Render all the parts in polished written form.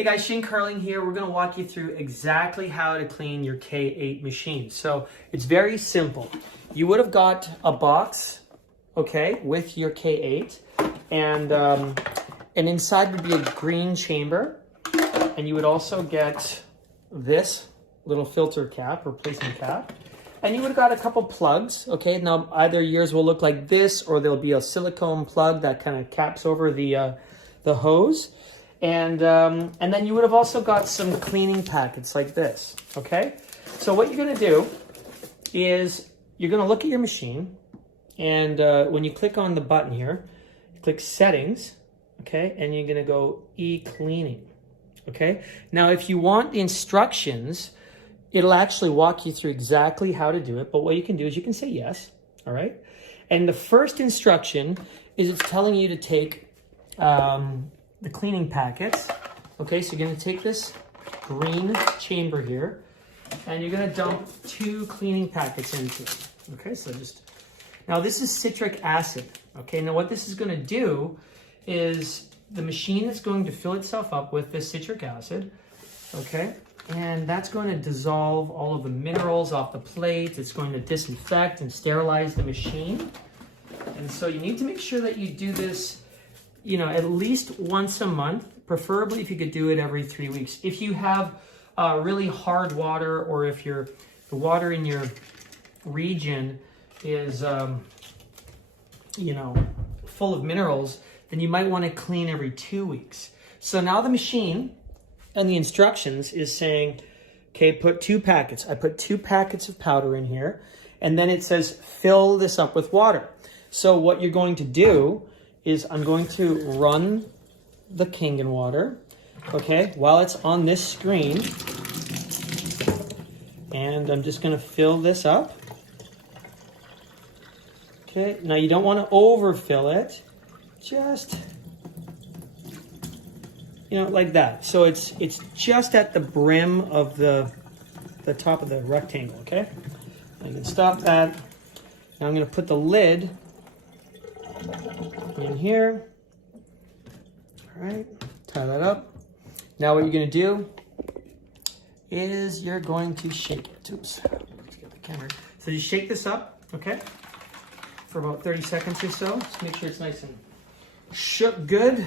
Hey guys, Shane Carling here. We're going to walk you through exactly how to clean your K8 machine. So it's very simple. You would have got a box, okay, with your K8, and inside would be a green chamber, and you would also get this little filter cap, replacement cap, and you would have got a couple plugs, okay. Now either yours will look like this, or there'll be a silicone plug that kind of caps over the hose. And then you would have also got some cleaning packets like this, okay? So what you're gonna do is you're gonna look at your machine, and when you click on the button here, click settings, okay? And you're gonna go e-cleaning, okay? Now, if you want the instructions, it'll actually walk you through exactly how to do it, but what you can do is you can say yes, all right? And the first instruction is it's telling you to take the cleaning packets. Okay, so you're gonna take this green chamber here, and you're gonna dump 2 cleaning packets into it. Okay, so now this is citric acid. Okay, now what this is gonna do is the machine is going to fill itself up with this citric acid, okay? And that's going to dissolve all of the minerals off the plate. It's going to disinfect and sterilize the machine. And so you need to make sure that you do this, you know, at least once a month, preferably if you could do it every 3 weeks. If you have really hard water, or if the water in your region is, you know, full of minerals, then you might want to clean every 2 weeks. So now the machine and the instructions is saying, okay, put 2 packets. I put 2 packets of powder in here, and then it says fill this up with water. So what you're going to do is I'm going to run the Kangen water, okay, while it's on this screen. And I'm just going to fill this up. Okay, now you don't want to overfill it. Just, you know, like that. So it's just at the brim of the top of the rectangle, okay? And then stop that. Now I'm going to put the lid in here. All right, tie that up. Now what you're going to do is you're going to shake it. Oops, let's get the camera. So you shake this up, okay, for about 30 seconds or so. Just make sure it's nice and shook good.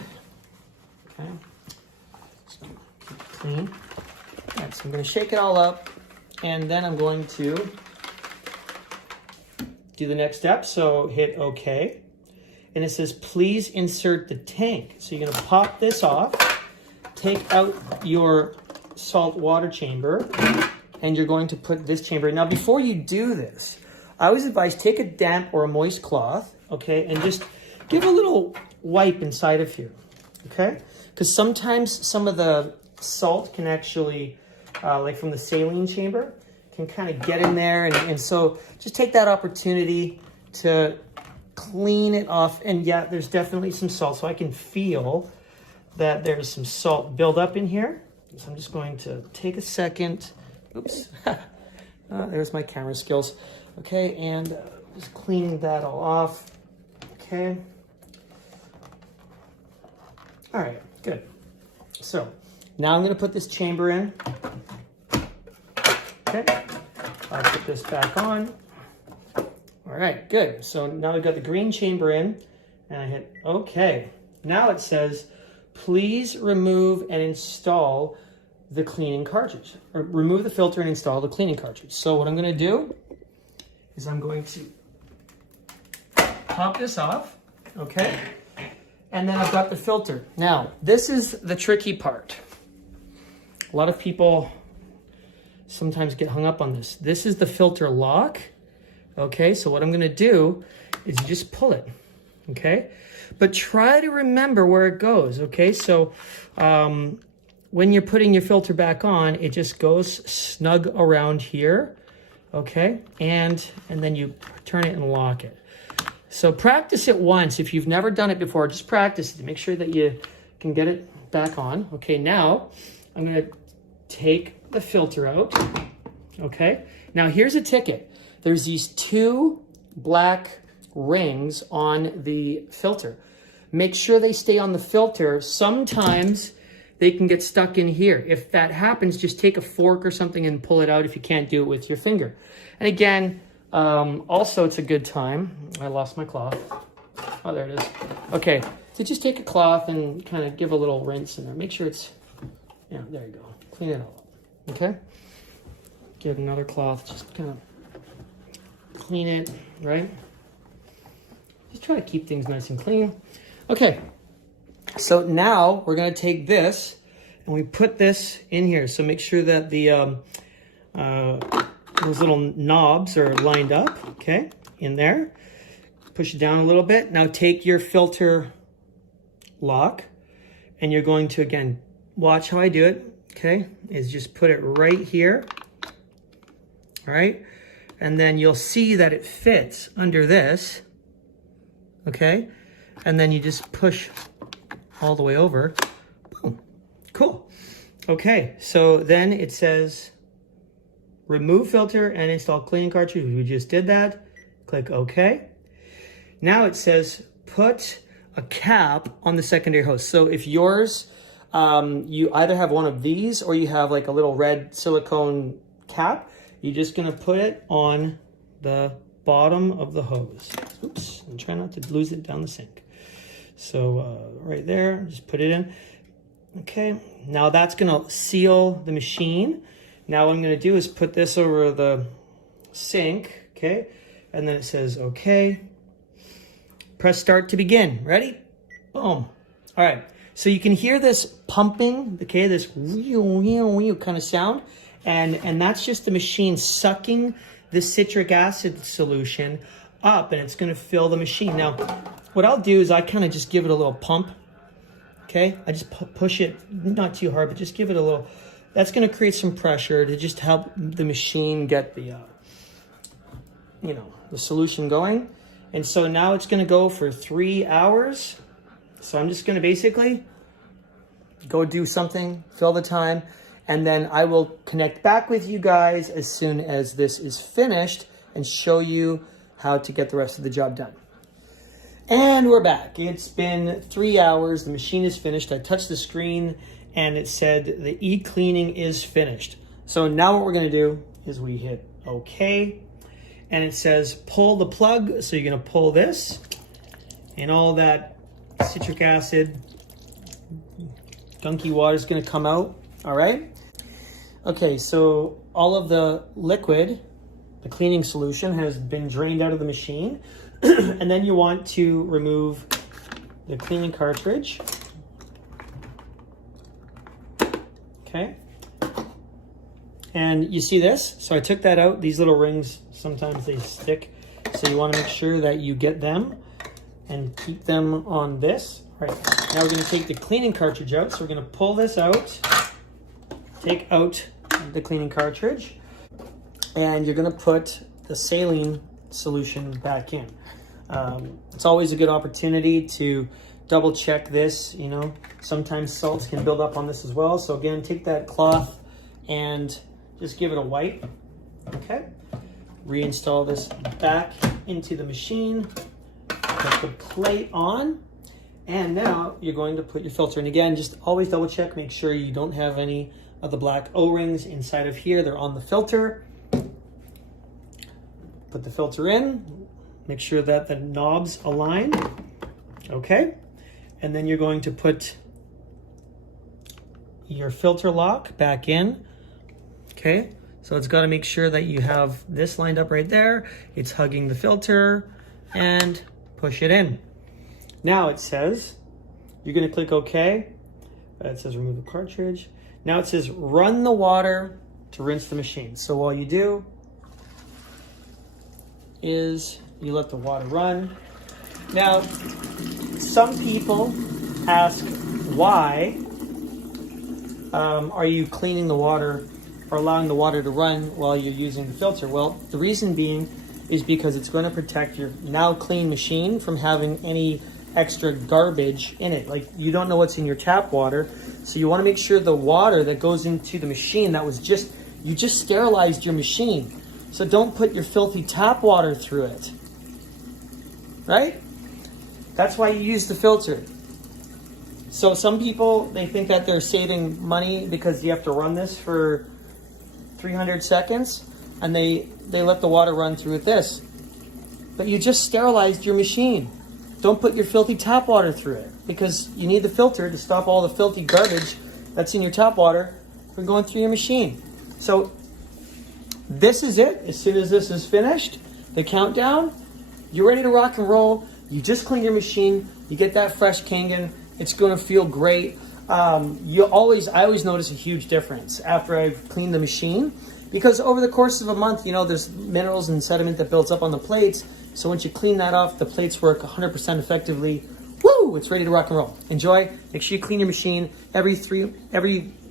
Okay, so keep it clean. All right, so I'm going to shake it all up, and then I'm going to do the next step. So hit OK. And it says, please insert the tank. So you're gonna pop this off, take out your salt water chamber, and you're going to put this chamber in. Now, before you do this, I always advise take a damp or a moist cloth, okay, and just give a little wipe inside of here, okay? Because sometimes some of the salt can actually, like from the saline chamber, can kind of get in there. And so just take that opportunity to clean it off. And yeah, there's definitely some salt, so I can feel that there's some salt build up in here. So I'm just going to take a second. Oops, there's my camera skills. Okay, and just cleaning that all off. Okay. All right, good. So now I'm gonna put this chamber in. Okay, I'll put this back on. All right, good. So now we've got the green chamber in, and I hit OK. Now it says, please remove and install the cleaning cartridge, or remove the filter and install the cleaning cartridge. So what I'm going to do is I'm going to pop this off, okay? And then I've got the filter. Now, this is the tricky part. A lot of people sometimes get hung up on this. This is the filter lock. Okay, so what I'm gonna do is you just pull it, okay? But try to remember where it goes, okay? So when you're putting your filter back on, it just goes snug around here, okay? And then you turn it and lock it. So practice it once. If you've never done it before, just practice it. Make sure that you can get it back on. Okay, now I'm gonna take the filter out, okay? Now here's a ticket. There's these 2 black rings on the filter. Make sure they stay on the filter. Sometimes they can get stuck in here. If that happens, just take a fork or something and pull it out if you can't do it with your finger. And again, also it's a good time. I lost my cloth. Oh, there it is. Okay, so just take a cloth and kind of give a little rinse in there. Make sure it's, yeah, there you go. Clean it all up, okay? Get another cloth, just kind of clean it, right? Just try to keep things nice and clean. Okay, so now we're gonna take this and we put this in here. So make sure that the those little knobs are lined up, okay, in there. Push it down a little bit. Now take your filter lock and you're going to, again, watch how I do it, okay, is just put it right here, all right? And then you'll see that it fits under this, okay? And then you just push all the way over. Boom. Cool. Okay, so then it says remove filter and install cleaning cartridge. We just did that. Click OK. Now it says put a cap on the secondary hose. So if yours, you either have one of these or you have like a little red silicone cap, you're just gonna put it on the bottom of the hose. Oops, and try not to lose it down the sink. So right there, just put it in. Okay, now that's gonna seal the machine. Now what I'm gonna do is put this over the sink, okay? And then it says, okay. Press start to begin. Ready? Boom. All right, so you can hear this pumping, okay, this kind of sound. And that's just the machine sucking the citric acid solution up, and it's gonna fill the machine. Now, what I'll do is I kind of just give it a little pump, okay? I just push it, not too hard, but just give it a little. That's gonna create some pressure to just help the machine get the, the solution going. And so now it's gonna go for 3 hours. So I'm just gonna basically go do something, fill the time, and then I will connect back with you guys as soon as this is finished and show you how to get the rest of the job done. And we're back. It's been 3 hours. The machine is finished. I touched the screen and it said the e-cleaning is finished. So now what we're gonna do is we hit OK, and it says pull the plug. So you're gonna pull this, and all that citric acid, gunky water is gonna come out, all right? Okay, so all of the liquid, the cleaning solution, has been drained out of the machine. And then you want to remove the cleaning cartridge. Okay. And you see this? So I took that out. These little rings, sometimes they stick. So you want to make sure that you get them and keep them on this. All right, now we're going to take the cleaning cartridge out. So we're going to pull this out, take out the cleaning cartridge, and you're going to put the saline solution back in. It's always a good opportunity to double check this. Sometimes salts can build up on this as well. So again, take that cloth and just give it a wipe. Okay, reinstall this back into the machine, put the plate on, and now you're going to put your filter in. Again, just always double check, make sure you don't have any of the black O-rings inside of here. They're on the filter. Put the filter in, make sure that the knobs align, okay? And then you're going to put your filter lock back in, okay? So it's gotta make sure that you have this lined up right there. It's hugging the filter, and push it in. Now it says, you're gonna click OK. It says remove the cartridge. Now it says run the water to rinse the machine. So all you do is you let the water run. Now, some people ask, why are you cleaning the water or allowing the water to run while you're using the filter? Well, the reason being is because it's going to protect your now clean machine from having any extra garbage in it. Like, you don't know what's in your tap water, so you want to make sure the water that goes into the machine you just sterilized your machine. So don't put your filthy tap water through it, right? That's why you use the filter. So some people, they think that they're saving money because you have to run this for 300 seconds and they let the water run through with this. But you just sterilized your machine. Don't put your filthy tap water through it because you need the filter to stop all the filthy garbage that's in your tap water from going through your machine. So this is it. As soon as this is finished, the countdown, you're ready to rock and roll. You just clean your machine. You get that fresh Kangen. It's going to feel great. I always notice a huge difference after I've cleaned the machine, because over the course of a month, there's minerals and sediment that builds up on the plates. So once you clean that off, the plates work 100% effectively. Woo! It's ready to rock and roll. Enjoy. Make sure you clean your machine every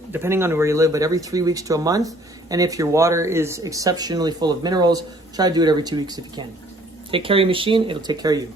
depending on where you live, but every 3 weeks to a month. And if your water is exceptionally full of minerals, try to do it every 2 weeks if you can. Take care of your machine. It'll take care of you.